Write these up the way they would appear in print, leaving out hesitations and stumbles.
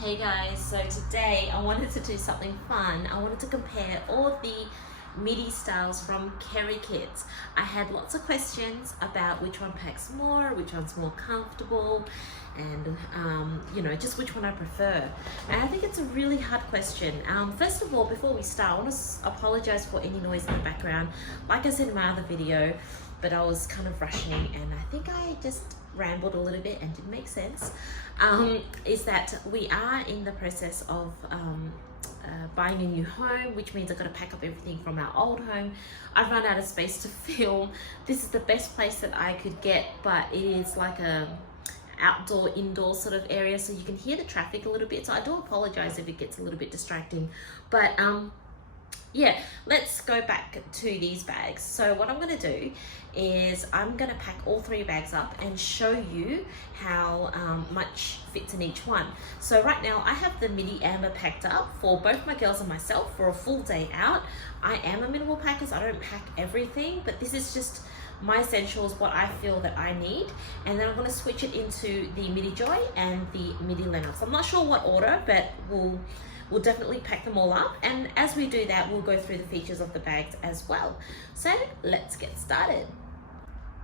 Hey guys, so today I wanted to do something fun. I wanted to compare all the midi styles from Kerikit. I had lots of questions about which one packs more, which one's more comfortable, and just which one I prefer. And I think it's a really hard question. First of all, before we start, I want to apologize for any noise in the background. Like I said in my other video, but I was kind of rushing and I think I just rambled a little bit and didn't make sense. Is that we are in the process of buying a new home, which means I've got to pack up everything from our old home. I've run out of space to film. This is the best place that I could get, but it is like a outdoor indoor sort of area, so you can hear the traffic a little bit, so I do apologize if it gets a little bit distracting, but yeah, let's go back to these bags. So what I'm going to do is I'm going to pack all three bags up and show you how much fits in each one. So right now I have the midi amber packed up for both my girls and myself for a full day out. I am a minimal packer, so I don't pack everything, but this is just my essentials, what I feel that I need, and then I'm going to switch it into the midi joy and the midi Lennox. I'm not sure what order, but we'll definitely pack them all up, and as we do that we'll go through the features of the bags as well. So let's get started.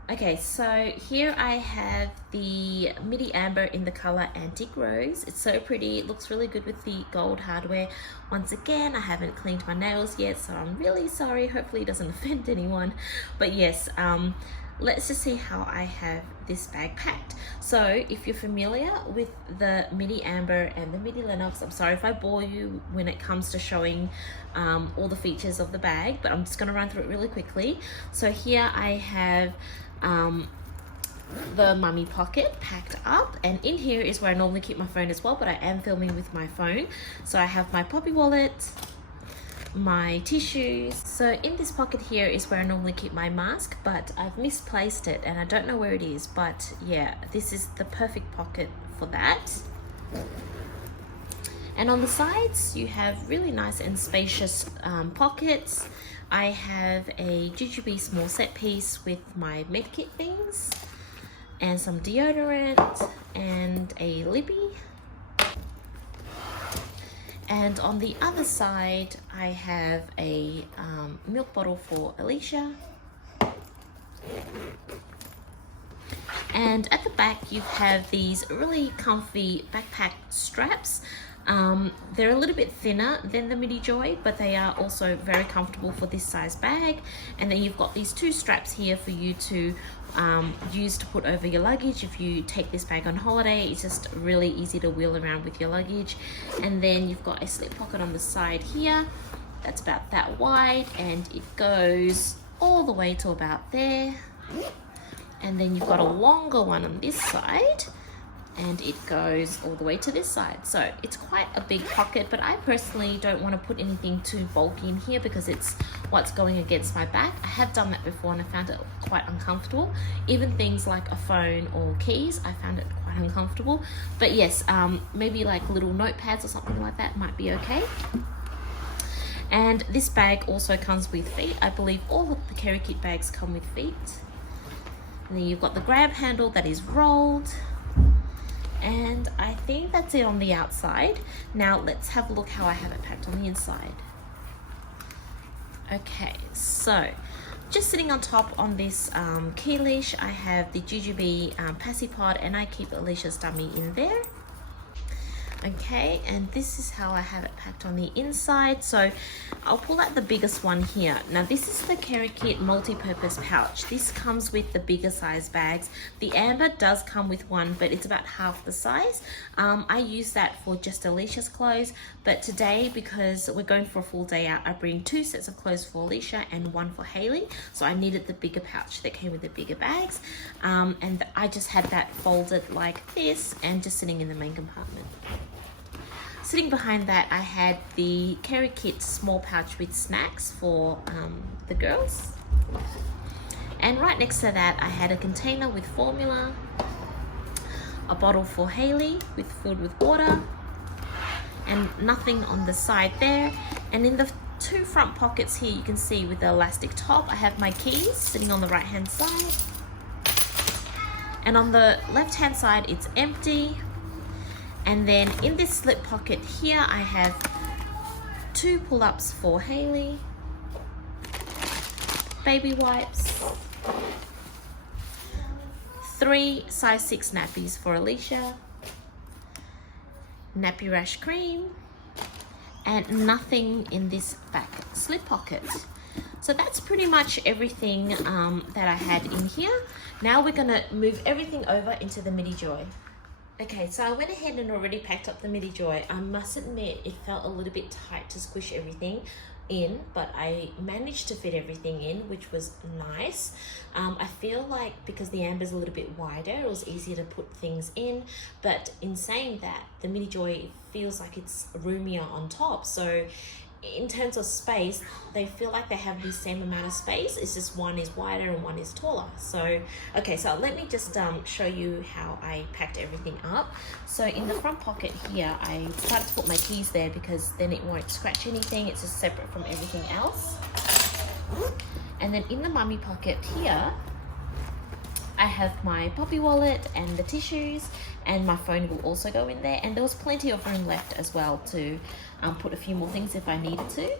Okay, so here I have the midi amber in the color antique rose. It's so pretty, it looks really good with the gold hardware. Once again, I haven't cleaned my nails yet, so I'm really sorry. Hopefully it doesn't offend anyone, but yes, let's just see how I have this bag packed. So if you're familiar with the midi amber and the midi Lennox, I'm sorry if I bore you when it comes to showing all the features of the bag, but I'm just going to run through it really quickly. So here I have the mummy pocket packed up, and in here is where I normally keep my phone as well, but I am filming with my phone. So I have my poppy wallet, my tissues. So in this pocket here is where I normally keep my mask, but I've misplaced it and I don't know where it is, but yeah, this is the perfect pocket for that. And on the sides you have really nice and spacious pockets. I have a jujube small set piece with my medkit things and some deodorant and a lippy. And on the other side, I have a milk bottle for Alicia. And at the back, you have these really comfy backpack straps. They're a little bit thinner than the midi joy, but they are also very comfortable for this size bag. And then you've got these two straps here for you to use to put over your luggage. If you take this bag on holiday, it's just really easy to wheel around with your luggage. And then you've got a slip pocket on the side here that's about that wide, and it goes all the way to about there. And then you've got a longer one on this side, and it goes all the way to this side. So it's quite a big pocket, but I personally don't want to put anything too bulky in here because it's what's going against my back. I have done that before and I found it quite uncomfortable. Even things like a phone or keys, I found it quite uncomfortable. But yes, maybe like little notepads or something like that might be okay. And this bag also comes with feet. I believe all of the Kerikit bags come with feet. And then you've got the grab handle that is rolled. And I think that's it on the outside. Now let's have a look how I have it packed on the inside. Okay, so just sitting on top on this key leash, I have the jujube passy pod, and I keep Alicia's dummy in there. Okay, and this is how I have it packed on the inside. So I'll pull out the biggest one here. Now this is the Kerikit multi-purpose pouch. This comes with the bigger size bags. The amber does come with one, but it's about half the size. I use that for just Alicia's clothes, but today, because we're going for a full day out, I bring two sets of clothes for Alicia and one for Haley. So I needed the bigger pouch that came with the bigger bags, and I just had that folded like this and just sitting in the main compartment. Sitting behind that, I had the Kerikit small pouch with snacks for the girls. And right next to that, I had a container with formula, a bottle for Haley with food with water, and nothing on the side there. And in the two front pockets here, you can see with the elastic top, I have my keys sitting on the right hand side. And on the left hand side, it's empty. And then in this slip pocket here, I have 2 pull-ups for Haley, baby wipes, 3 size 6 nappies for Alicia, nappy rash cream, and nothing in this back slip pocket. So that's pretty much everything that I had in here. Now we're gonna move everything over into the Midi Joy. Okay, so I went ahead and already packed up the Midi Joy. I must admit it felt a little bit tight to squish everything in, but I managed to fit everything in, which was nice. I feel like because the amber's a little bit wider, it was easier to put things in, but in saying that, the Midi Joy feels like it's roomier on top. So in terms of space, they feel like they have the same amount of space. It's just one is wider and one is taller. So okay, so let me just show you how I packed everything up. So in the front pocket here, I decided to put my keys there because then it won't scratch anything. It's just separate from everything else. And then in the mummy pocket here, I have my puppy wallet and the tissues, and my phone will also go in there. And there was plenty of room left as well to put a few more things if I needed to.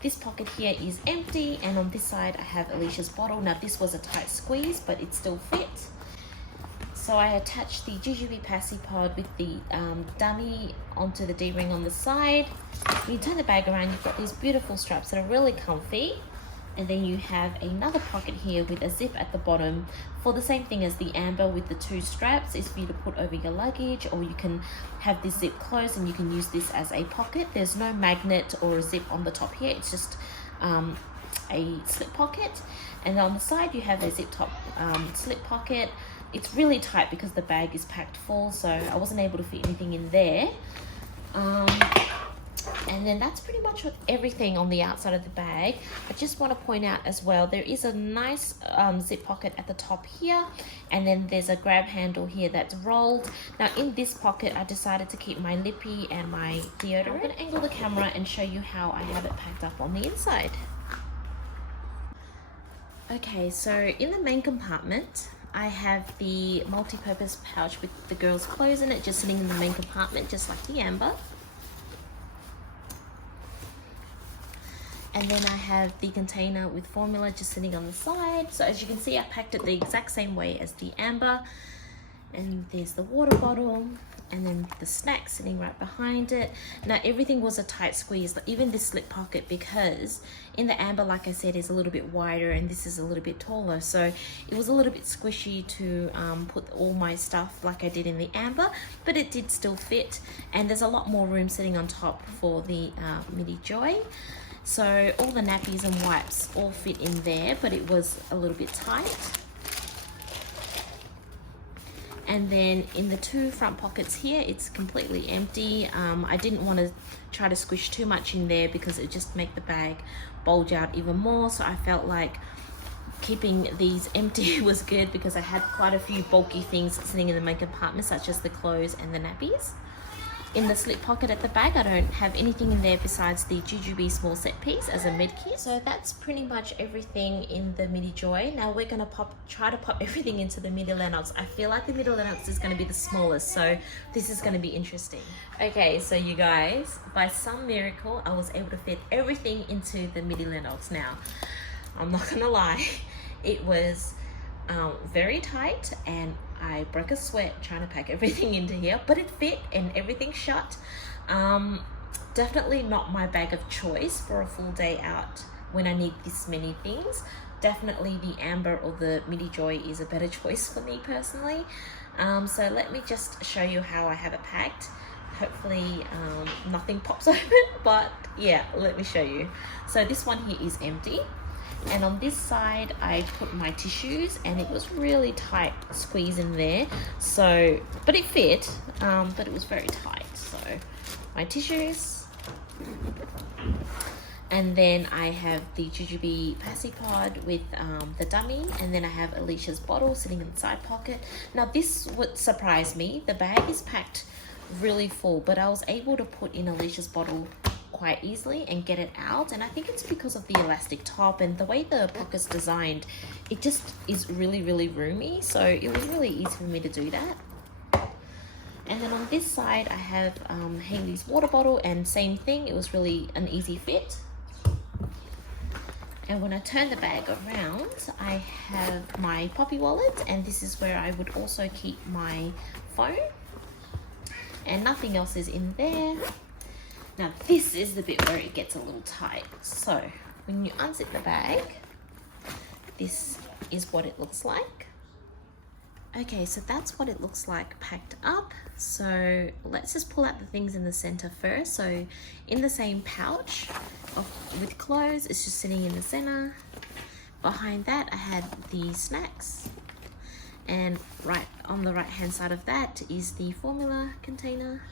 This pocket here is empty, and on this side I have Alicia's bottle. Now this was a tight squeeze, but it still fit. So I attached the Jujube Passy Pod with the dummy onto the D-ring on the side. When you turn the bag around, you've got these beautiful straps that are really comfy. And then you have another pocket here with a zip at the bottom for the same thing as the amber with the 2 straps. Is for you to put over your luggage, or you can have this zip closed and you can use this as a pocket. There's no magnet or a zip on the top here. It's just a slip pocket. And on the side you have a zip top slip pocket. It's really tight because the bag is packed full, so I wasn't able to fit anything in there. And then that's pretty much everything on the outside of the bag. I just want to point out as well, there is a nice zip pocket at the top here, and then there's a grab handle here that's rolled. Now in this pocket, I decided to keep my lippy and my deodorant. I'm going to angle the camera and show you how I have it packed up on the inside. Okay, so in the main compartment, I have the multi-purpose pouch with the girls' clothes in it, just sitting in the main compartment, just like the amber. And then I have the container with formula just sitting on the side. So as you can see, I packed it the exact same way as the amber. And there's the water bottle, and then the snack sitting right behind it. Now everything was a tight squeeze, even this slip pocket, because in the amber, like I said, is a little bit wider and this is a little bit taller. So it was a little bit squishy to put all my stuff like I did in the amber, but it did still fit. And there's a lot more room sitting on top for the Midi Joy. So all the nappies and wipes all fit in there, but it was a little bit tight. And then in the 2 front pockets here, it's completely empty. I didn't want to try to squish too much in there because it just make the bag bulge out even more. So I felt like keeping these empty was good because I had quite a few bulky things sitting in the main compartment, such as the clothes and the nappies. In the slip pocket at the back, I don't have anything in there besides the Jujube small set piece as a med kit. So that's pretty much everything in the Midi Joy. Now we're gonna try to pop everything into the Midi Lennox. I feel like the Midi Lennox is gonna be the smallest, so this is gonna be interesting. Okay, so you guys, by some miracle, I was able to fit everything into the Midi Lennox. Now, I'm not gonna lie, it was very tight, and I broke a sweat trying to pack everything into here, but it fit and everything shut. Definitely not my bag of choice for a full day out when I need this many things. Definitely the amber or the Midi Joy is a better choice for me personally. So let me just show you how I have it packed. Hopefully nothing pops open, but yeah, let me show you. So this one here is empty. And on this side, I put my tissues, and it was really tight squeeze in there. So, but it fit, but it was very tight. So my tissues. And then I have the Jujube Passy Pod with the dummy, and then I have Alicia's bottle sitting in the side pocket. Now this would surprise me. The bag is packed really full, but I was able to put in Alicia's bottle quite easily and get it out, and I think it's because of the elastic top and the way the pocket's designed. It just is really roomy, so it was really easy for me to do that. And then on this side, I have Hayley's water bottle, and same thing, it was really an easy fit. And when I turn the bag around, I have my Poppy wallet, and this is where I would also keep my phone. And nothing else is in there. Now this is the bit where it gets a little tight. So when you unzip the bag, this is what it looks like. Okay, so that's what it looks like packed up. So let's just pull out the things in the center first. So in the same pouch with clothes, it's just sitting in the center. Behind that, I had the snacks. And right on the right hand side of that is the formula container.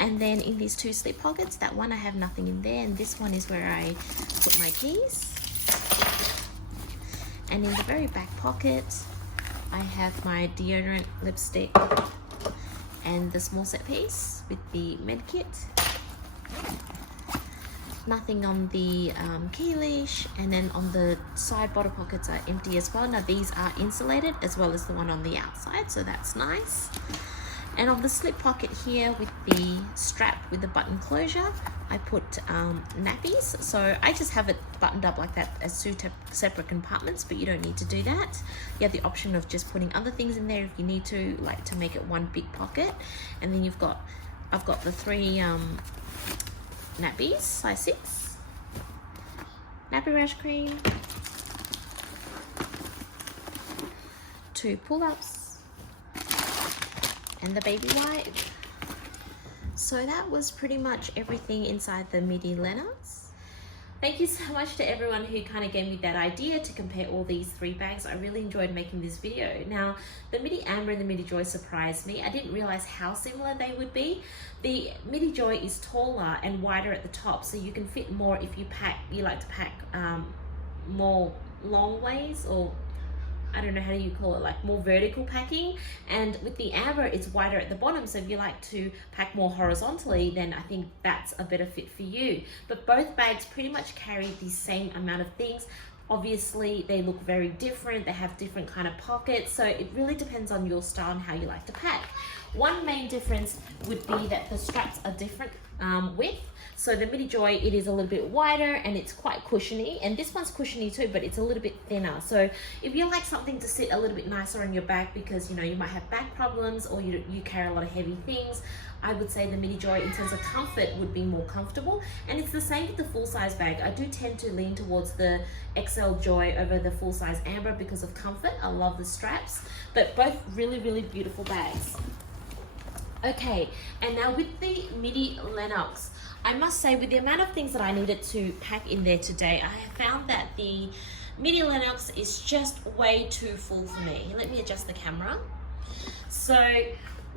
And then in these two slip pockets, that one I have nothing in there, and this one is where I put my keys. And in the very back pocket, I have my deodorant, lipstick, and the small set piece with the med kit. Nothing on the key leash, and then on the side bottom pockets are empty as well. Now these are insulated as well as the one on the outside, so that's nice. And on the slip pocket here with the strap with the button closure, I put nappies. So I just have it buttoned up like that as two separate compartments, but you don't need to do that. You have the option of just putting other things in there if you need to, like to make it one big pocket. And then I've got the 3 nappies, size 6, nappy rash cream, 2 pull-ups, and the baby wipe. So that was pretty much everything inside the midi Lennox. Thank you so much to everyone who kind of gave me that idea to compare all these 3 bags. I really enjoyed making this video. Now, the Midi Amber and the Midi Joy surprised me. I didn't realize how similar they would be. The Midi Joy is taller and wider at the top, so you can fit more if you like to pack more long ways, or I don't know how you call it, like more vertical packing. And with the Amber, it's wider at the bottom, so if you like to pack more horizontally, then I think that's a better fit for you. But both bags pretty much carry the same amount of things. Obviously, they look very different. They have different kind of pockets, so it really depends on your style and how you like to pack. One main difference would be that the straps are different width. So the Midi Joy, it is a little bit wider and it's quite cushiony, and this one's cushiony too, but it's a little bit thinner. So if you like something to sit a little bit nicer on your back because you might have back problems, or you carry a lot of heavy things, I would say the Midi Joy in terms of comfort would be more comfortable. And it's the same with the full-size bag. I do tend to lean towards the XL Joy over the full-size Amber because of comfort. I love the straps, but both really, really beautiful bags. Okay, and now with the Midi Lennox, I must say, with the amount of things that I needed to pack in there today, I have found that the Midi Lennox is just way too full for me. Let me adjust the camera. So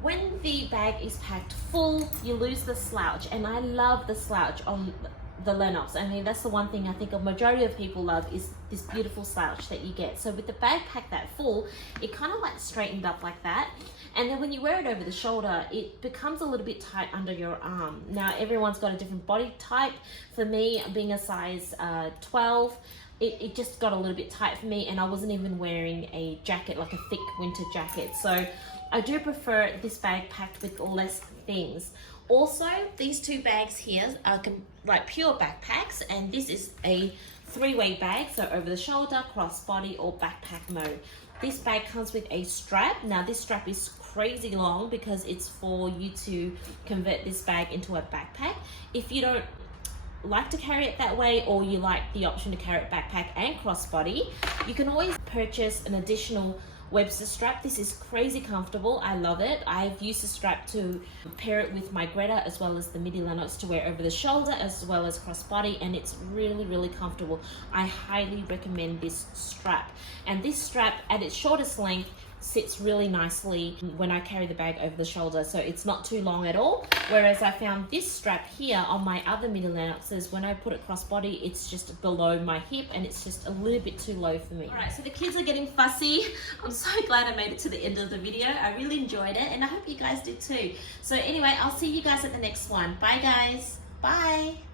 when the bag is packed full, you lose the slouch, and I love the slouch on the Lennox. I mean, that's the one thing I think a majority of people love, is this beautiful slouch that you get. So with the bag packed that full, it kind of like straightened up like that. And then when you wear it over the shoulder, it becomes a little bit tight under your arm. Now, everyone's got a different body type. For me, being a size 12, it just got a little bit tight for me, and I wasn't even wearing a jacket, like a thick winter jacket. So I do prefer this bag packed with less things. Also, these 2 bags here are like pure backpacks, and this is a 3-way bag, so over the shoulder, crossbody, or backpack mode. This bag comes with a strap. Now this strap is crazy long because it's for you to convert this bag into a backpack. If you don't like to carry it that way, or you like the option to carry it backpack and crossbody, you can always purchase an additional Webster strap. This is crazy comfortable. I love it. I've used the strap to pair it with my Greta as well as the Midi Lennox to wear over the shoulder as well as crossbody, and it's really, really comfortable. I highly recommend this strap. And this strap at its shortest length sits really nicely when I carry the bag over the shoulder, so it's not too long at all. Whereas I found this strap here on my other Midi Lennoxes, when I put it crossbody, it's just below my hip and it's just a little bit too low for me. Alright, so the kids are getting fussy. I'm so glad I made it to the end of the video. I really enjoyed it, and I hope you guys did too. So anyway, I'll see you guys at the next one. Bye guys. Bye.